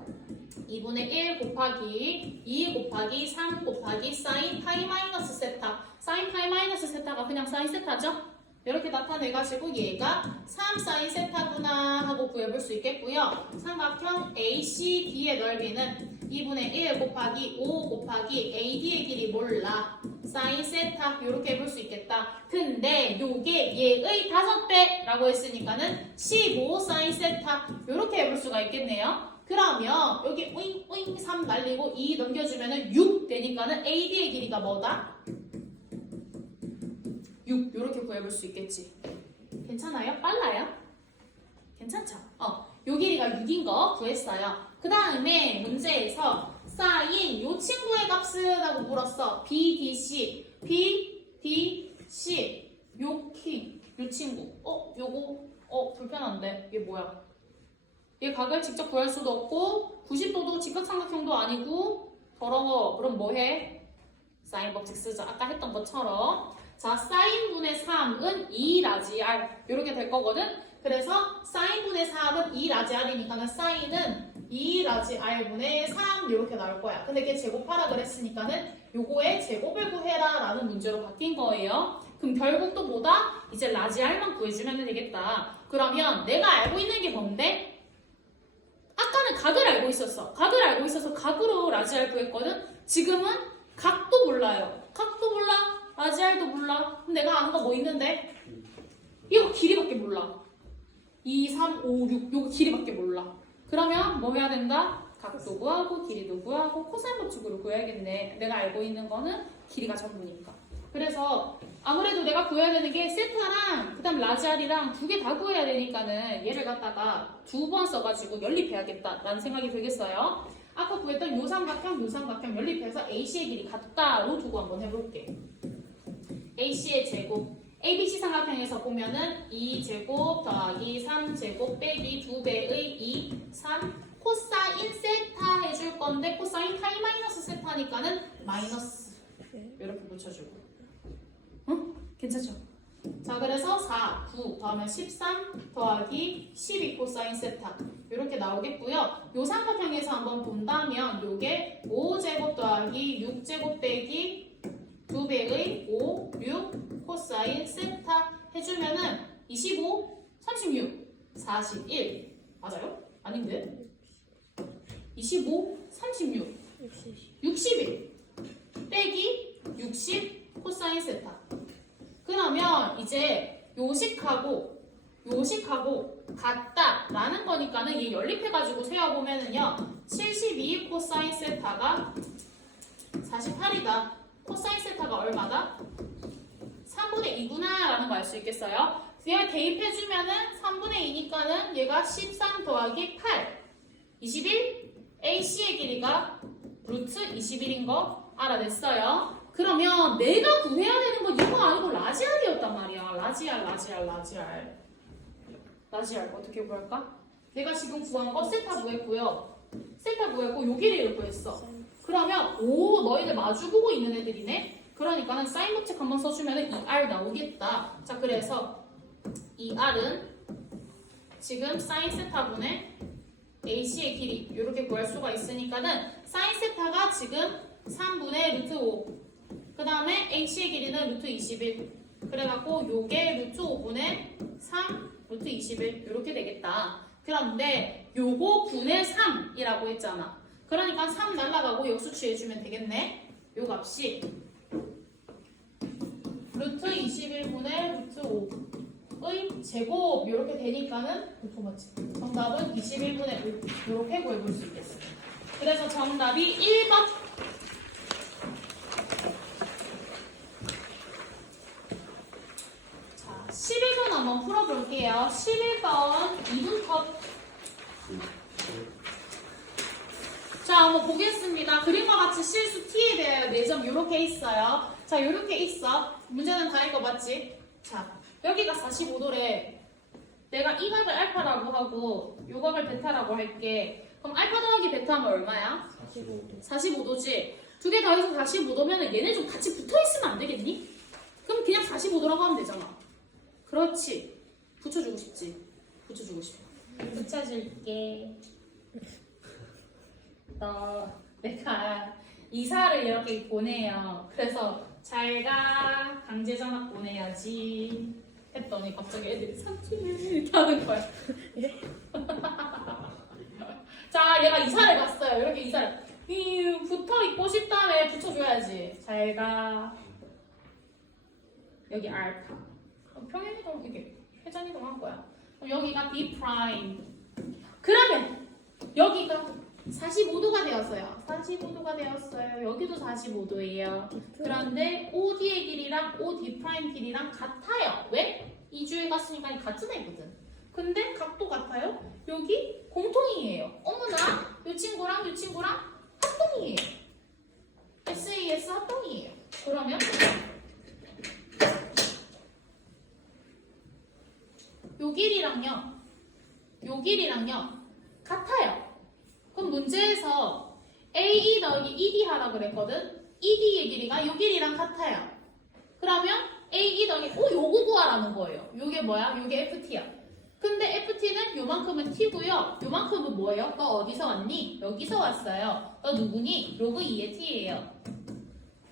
2분의 1 곱하기 2 곱하기 3 곱하기 사인 파이 마이너스 세타. 사인 파이 마이너스 세타가 그냥 사인 세타죠? 이렇게 나타내가지고 얘가 3 사인 세타구나 하고 구해볼 수 있겠고요. 삼각형 ACD의 넓이는 2분의 1 곱하기 5 곱하기 AD의 길이 몰라. 사인 세타 이렇게 해볼 수 있겠다. 근데 요게 얘의 5배라고 했으니까는 15 사인 세타 이렇게 해볼 수가 있겠네요. 그러면 여기 오잉 3 날리고 2 넘겨주면은 6 되니까는 AD의 길이가 뭐다? 6 이렇게 구해볼 수 있겠지. 괜찮아요? 빨라요? 괜찮죠? 요 길이가 6인 거 구했어요. 그 다음에 문제에서 사인 요 친구의 값은 하고 물었어. BDC 요 친구 요거 불편한데 얘 뭐야? 얘 각을 직접 구할 수도 없고 90도도 직각삼각형도 아니고 더러워. 그럼 뭐해? 사인 법칙 쓰자. 아까 했던 것처럼. 자, 사인분의 3은 2 라지 R 이렇게 될 거거든. 그래서 사인분의 3은 2 라지 R이니까 사인은 2 라지 R분의 3 이렇게 나올 거야. 근데 걔 제곱하라 그랬으니까는 요거의 제곱을 구해라 라는 문제로 바뀐 거예요. 그럼 결국 또 뭐다? 이제 라지 R만 구해주면 되겠다. 그러면 내가 알고 있는 게 뭔데? 아까는 각을 알고 있었어. 각을 알고 있어서 각으로 라지 R 구했거든. 지금은 각도 몰라요. 각도 몰라. 라지 R도 몰라. 그럼 내가 아는 거 뭐 있는데? 이거 길이밖에 몰라. 2, 3, 5, 6 요거 길이밖에 몰라. 그러면 뭐 해야 된다? 각도 구하고 길이도 구하고 코사인 법칙으로 구해야겠네. 내가 알고 있는 거는 길이가 전부니까. 그래서 아무래도 내가 구해야 되는 게 세타랑 그다음 라지 R이랑 두 개 다 구해야 되니까는 얘를 갖다가 2번 써가지고 연립해야겠다라는 생각이 들겠어요. 아까 구했던 요 삼각형 연립해서 AC의 길이 같다로 두고 한번 해볼게. AC의 제곱 ABC 삼각형에서 보면은 2제곱 더하기 3제곱 빼기 2배의 2, 3 코사인 세타 해줄 건데 코사인 파이 마이너스 세타니까는 마이너스 이렇게 붙여주고. 응? 괜찮죠? 자, 그래서 4, 9 더하면 13 더하기 12 코사인 세타 이렇게 나오겠고요. 요 삼각형에서 한번 본다면 요게 5제곱 더하기 6제곱 빼기 2배의 5, 6 코사인 세타 해주면은 25, 36, 41 맞아요? 아닌데? 25, 36, 61 빼기 60 코사인 세타. 그러면 이제 요식하고 같다라는 거니까는 얘 연립해가지고 세어보면은요 72 코사인 세타가 48이다. 코사인 세타가 얼마다? 3분의 2구나 라는 거 알 수 있겠어요? 얘 대입해주면은 3분의 2니까는 얘가 13 더하기 8 21 AC의 길이가 루트 21인 거 알아냈어요. 그러면 내가 구해야 되는 건 이거 아니고 라지 R이었단 말이야. 라지 R 어떻게 구할까? 내가 지금 구한 거 세타 구했고요. 세타 구했고 요 길이를 구했어. 그러면 오 너희들 마주보고 있는 애들이네. 그러니까는 사인 법칙 한번 써주면 2R 나오겠다. 자, 그래서 2R은 지금 사인 세타분의 AC의 길이 이렇게 구할 수가 있으니까는 사인 세타가 지금 3분의 루트 5 그 다음에 AC의 길이는 루트 21 그래갖고 요게 루트 5분의 3 루트 21 이렇게 되겠다. 그런데 요거 분의 3이라고 했잖아. 그러니까 3 날라가고 역수 취해주면 되겠네. 요 값이 루트 21분의 루트 5의 제곱 이렇게 되니까는 정답은 21분의 5 이렇게 구해볼 수 있겠어. 그래서 정답이 1번. 자, 11번 한번 풀어볼게요. 11번 2분 컷. 자, 한번 보겠습니다. 그림과 같이 실수 t에 대하여 4점 이렇게 있어요. 자, 이렇게 있어. 문제는 다 읽어봤지? 자, 여기가 45도래. 내가 이 각을 알파라고 하고 요 각을 베타라고 할게. 그럼 알파 더하기 베타하면 얼마야? 45도. 45도지. 두 개 더해서 45도면 얘네 좀 같이 붙어있으면 안 되겠니? 그럼 그냥 45도라고 하면 되잖아. 그렇지. 붙여주고 싶지. 붙여주고 싶어. 붙여줄게. 내가 이사를 이렇게 보내요. 그래서 잘가 강제 전학 보내야지 했더니 갑자기 애들이 삼촌이 이렇게 하는 거야. 자, 얘가 이사를 갔어요. 이렇게 이사를 붙어 있고 싶다며 붙여줘야지. 잘가. 여기 알파. 평행이동 이게 회전이동 한 거야. 그럼 여기가 B 프라임. 그러면 여기가 45도가 되었어요. 45도가 되었어요. 여기도 45도예요. 그런데 OD의 길이랑 OD 프라임 길이랑 같아요. 왜? 이 주에 갔으니까 같은 애거든. 근데 각도 같아요? 여기 공통이에요. 어머나, 이 친구랑 이 친구랑 합동이에요. SAS 합동이에요. 그러면 요 길이랑요, 요 길이랑요 같아요. 그럼 문제에서 AE 더하기 ED 하라 그랬거든? ED의 길이가 요 길이랑 같아요. 그러면 AE 더하기, 요거 구하라는 거예요. 요게 뭐야? 요게 FT야. 근데 FT는 요만큼은 T고요. 요만큼은 뭐예요? 너 어디서 왔니? 여기서 왔어요. 너 누구니? 로그 2의 T예요.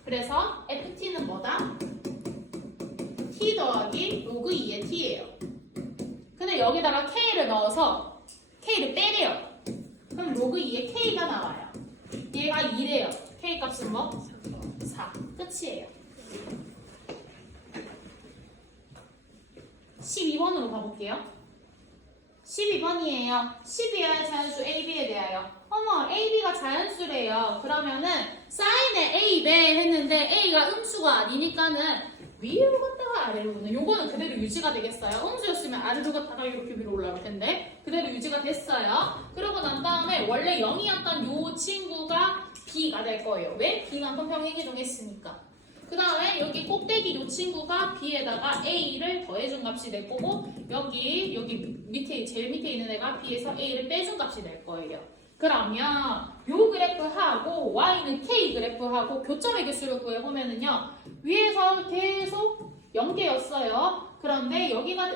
그래서 FT는 뭐다? T 더하기 로그 2의 T예요. 근데 여기다가 K를 넣어서 K를 빼래요. 그럼 로그 2의 K가 나와요. 얘가 2래요. K 값은 뭐? 4. 끝이에요. 12번으로 가볼게요. 12번이에요. 12의 자연수 AB에 대하여. 어머, AB가 자연수래요. 그러면은 사인에 A 배 했는데 A가 음수가 아니니까는 위로 갔다가 아래로 오는. 요거는 그대로 유지가 되겠어요. 음수였으면 아래로 갔다가 이렇게 위로 올라올 텐데 그대로 유지가 됐어요. 그러고 난 다음에 원래 0이었던 요 친구가 B가 될 거예요. 왜? B만큼 평행이동했으니까. 그 다음에 여기 꼭대기 요 친구가 B에다가 A를 더해준 값이 될 거고 여기 밑에 제일 밑에 있는 애가 B에서 A를 빼준 값이 될 거예요. 그러면 요 그래프하고 Y는 K 그래프하고 교점의 개수를 구해보면은요 위에서 계속 0개였어요. 그런데 여기가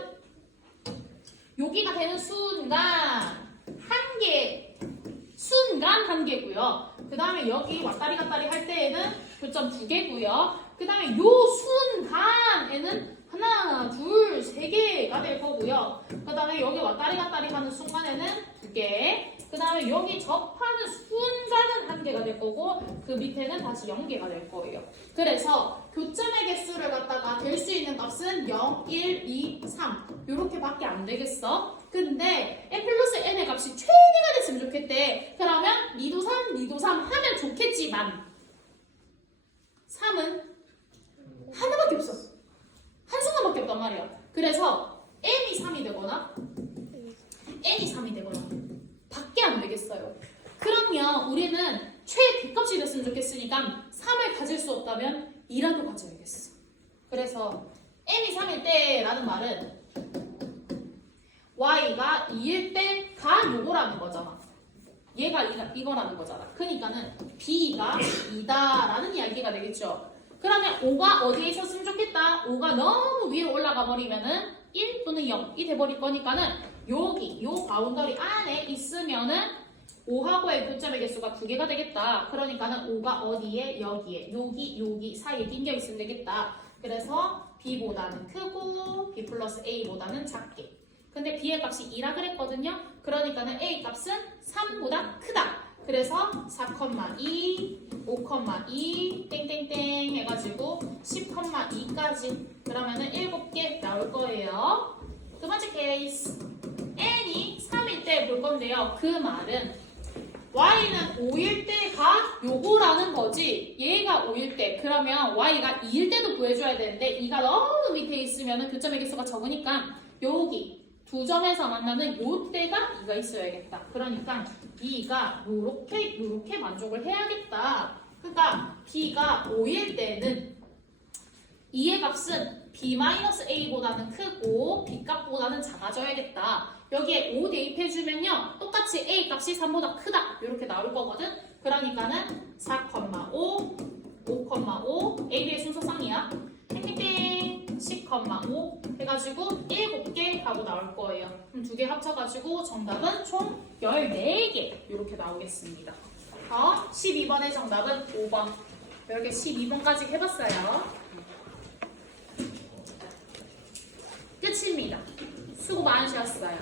되는 순간 한 개고요. 그 다음에 여기 왔다리 갔다리 할 때에는 교점 2개고요. 그 다음에 요 순간에는 하나, 둘, 3개가 될 거고요. 그 다음에 여기 왔다리 갔다리 하는 순간에는 2개. 그 다음에 여기 접하는 순간은 1개가 될 거고 그 밑에는 다시 0개가 될 거예요. 그래서 교점의 개수를 갖다가 될 수 있는 값은 0, 1, 2, 3 요렇게밖에 안 되겠어. 근데 n 플러스 n의 값이 최대가 됐으면 좋겠대. 그러면 니도 3, 니도 3 하면 좋겠지만 3은 하나밖에 없어. 한순간밖에 없단 말이야. 그래서 n이 3이 되거나 n이 3이 되거나 밖에 안 되겠어요. 그러면 우리는 최대값이 됐으면 좋겠으니까 3을 가질 수 없다면 2라도 가져야겠어. 그래서 n이 3일 때라는 말은 y가 2일 때가 요거라는 거잖아. 얘가 이거라는 거잖아. 그러니까는 b가 2다라는 이야기가 되겠죠. 그러면 5가 어디에 있었으면 좋겠다. 5가 너무 위에 올라가 버리면은 1 또는 0이 돼버릴 거니까는 여기 요 바운더리 안에 있으면은 5하고의 교점의 개수가 2개가 되겠다. 그러니까는 5가 어디에? 여기에. 여기 사이에 낑겨 있으면 되겠다. 그래서 b보다는 크고 b 플러스 a보다는 작게. 근데 b의 값이 2라 그랬거든요. 그러니까는 a 값은 3보다 크다. 그래서 4,2, 5,2, 땡땡땡 해가지고 10,2까지. 그러면은 7개 나올 거예요. 두 번째 케이스. n이 3일 때 볼 건데요. 그 말은 y는 5일 때가 요거라는 거지. 얘가 5일 때. 그러면 y가 2일 때도 구해줘야 되는데 2가 너무 밑에 있으면 교점의 개수가 적으니까 여기 두 점에서 만나는 요 때가 2가 있어야겠다. 그러니까 2가 요렇게 만족을 해야겠다. 그러니까 b가 5일 때는 2의 값은 b-a보다는 크고 b 값보다는 작아져야겠다. 여기에 5 대입해주면요. 똑같이 a 값이 3보다 크다. 이렇게 나올 거거든. 그러니까는 4,5, 5,5, AB의 순서상이야. 땡땡땡 10,5 해가지고 7개 하고 나올 거예요. 그럼 두 개 합쳐가지고 정답은 총 14개 이렇게 나오겠습니다. 12번의 정답은 5번. 이렇게 12번까지 해봤어요. 끝입니다. 수고 많으셨어요.